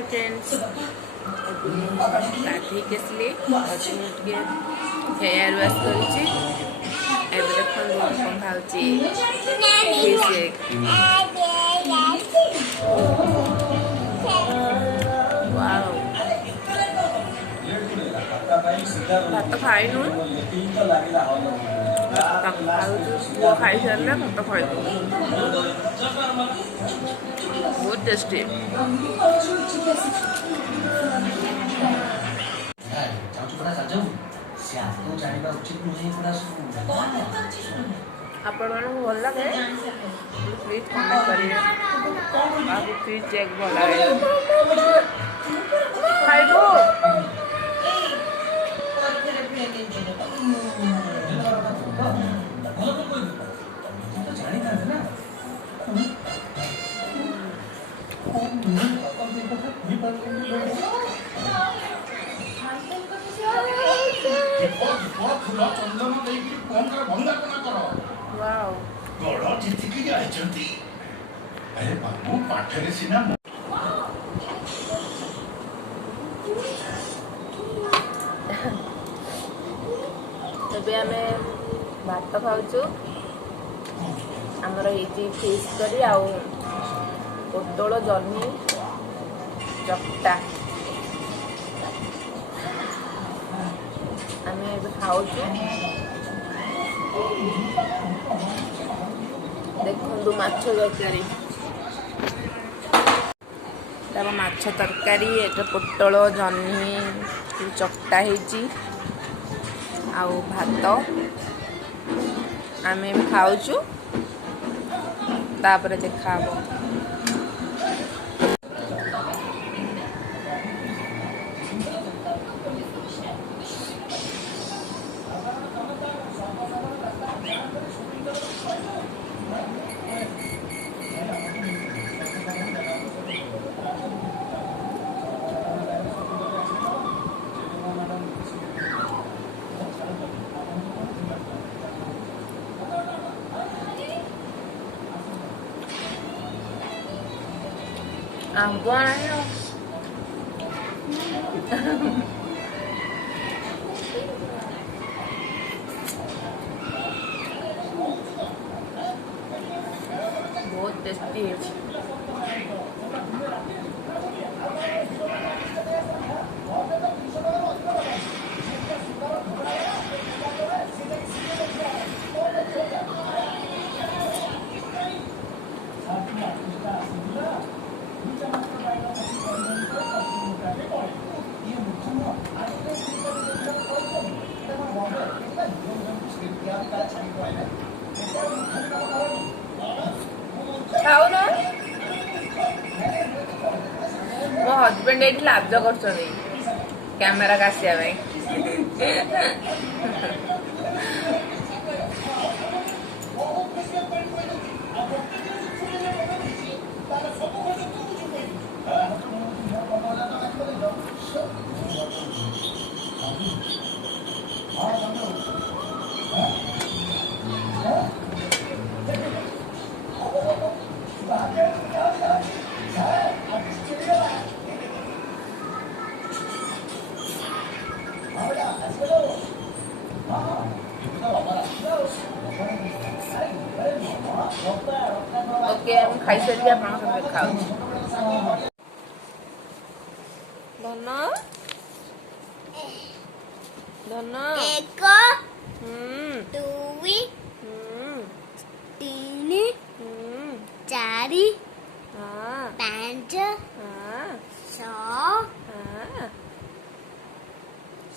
Hi friends गाधे के असली hair wash करी देखो कौन खाऊची भात खाइनु पुआ खाई सारे भात खाई बहुत टेस्टी आपण भल लगे प्लीज कमेंट करिए आपको प्लीज चेक भल लगे खाइबो वाओ गड़ जितिकी जाइछंती अरे बाबू पाठरे सिना तबे आमे भात खाऊछु हमर इजी फिश करी आउ पोटल जर्नी चकटा आमे खाऊछु देखु माछ तरकारी माछ तरकारी एटा पोटल जह्नी चकटा ହେଇଛି ଆଉ ଭାତ ଆମେ ଖାଉଛୁ ତାପରେ ଦେଖା ହବ आंबो आयो बहुत टेस्टी है खाओ ना मो हजबैंड ये लाभ कर कैमेरा कासिया ओके हम खाई सारी आप खाऊ धन धन एक दुई तीन चारि पाँच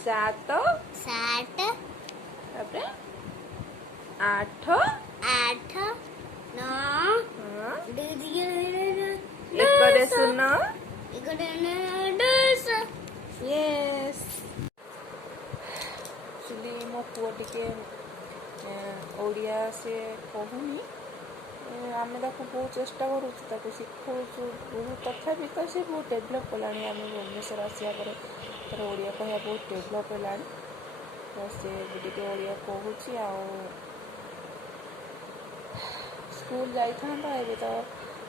सात सात आठ आठ नौ यस मो पुआ टिके ओडिया से कहूनी आम बहुत चेष्टा करूँ शिखु तथापि तो सी बहुत डेभलप कला भुवनेश्वर आसिया तर ओडिया कह बहुत डेभलप है तो सी ओडिया कहूँ स्कूल जाता तो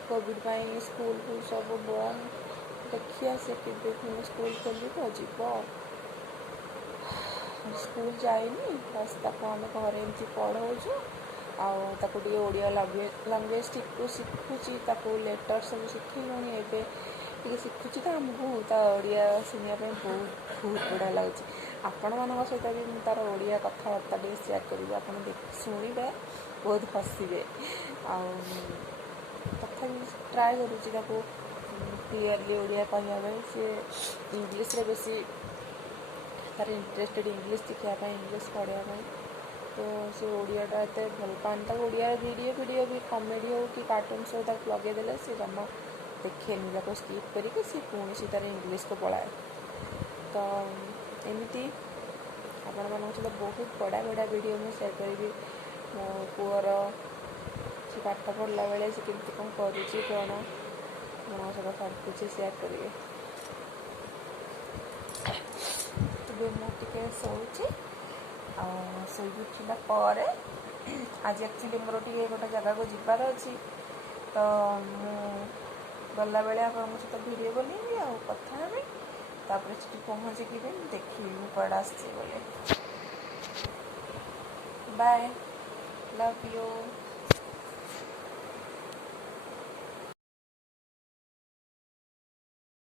कोविड स्कूल सब बंद ଦେଖିଆ ସେ କେବେ ପୁଣି ସ୍କୁଲ ଖୋଲିବ ଯିବ। ସ୍କୁଲ ଯାଇନି ବାସ୍ ତାକୁ ଆମେ ଘରେ ଏମିତି ପଢ଼ଉଛୁ ଆଉ ତାକୁ ଟିକେ ଓଡ଼ିଆ ଲାଙ୍ଗୁଏଜ୍ ଶିଖୁଛି, ତାକୁ ଲେଟର୍ ସବୁ ଶିଖେଇଲୁଣି, ଏବେ ଟିକେ ଶିଖୁଛି ତ ଆମକୁ ତା ଓଡ଼ିଆ ଶୁଣିବା ପାଇଁ ବହୁତ ବଢ଼ିଆ ଲାଗୁଛି। ଆପଣମାନଙ୍କ ସହିତ ବି ମୁଁ ତା'ର ଓଡ଼ିଆ କଥାବାର୍ତ୍ତା ଟିକେ ସେୟାର କରିବି, ଆପଣ ଶୁଣିବେ ବହୁତ ହସିବେ। ଆଉ ତଥାପି ଟ୍ରାଏ କରୁଛି ତାକୁ କ୍ଲିଅରଲି ଓଡ଼ିଆ କହିବା ପାଇଁ। ସେ ଇଂଲିଶରେ ବେଶୀ ତାର ଇଣ୍ଟରେଷ୍ଟେଡ଼, ଇଂଲିଶ ଶିଖିବା ପାଇଁ, ଇଂଲିଶ ପଢ଼ିବା ପାଇଁ। ତ ସେ ଓଡ଼ିଆଟା ଏତେ ଭଲ ପାଆନ୍ତି। ତାକୁ ଓଡ଼ିଆର ଭିଡ଼ିଓ ବି କମେଡ଼ି ହେଉ କି କାର୍ଟୁନ୍ ସୋ ତାକୁ ଲଗେଇଦେଲେ ସେ ଜମା ଦେଖେନି, ତାକୁ ସ୍କିପ୍ କରିକି ସେ ପୁଣି ସେ ତାର ଇଂଲିଶକୁ ପଳାଏ। ତ ଏମିତି ଆପଣମାନଙ୍କ ସହିତ ବହୁତ ବଢ଼ିଆ ଭିଡ଼ିଓ ମୁଁ ସେୟାର କରିବି। ମୋ ପୁଅର ସେ ପାଠ ପଢ଼ିଲା ବେଳେ ସେ କେମିତି କ'ଣ କରୁଛି କ'ଣ, ମୋ ସହିତ ସବୁକିଛି ସେୟାର କରିବି। ଏବେ ମୁଁ ଟିକେ ଶୋଉଛି, ଆଉ ଶୋଇକି ଉଠିଲା ପରେ ଆଜି ଆକ୍ଚୁଆଲି ମୋର ଟିକେ ଗୋଟେ ଜାଗାକୁ ଯିବାର ଅଛି, ତ ମୁଁ ଗଲାବେଳେ ଆପଣଙ୍କ ସହିତ ଭିଡ଼ିଓ ବନେଇବି ଆଉ କଥା ହେବି। ତାପରେ ସେଠି ପହଞ୍ଚିକି ବି ମୁଁ ଦେଖିବି ମୁଁ କୁଆଡ଼େ ଆସିଛି ବୋଲି। Bye, love you.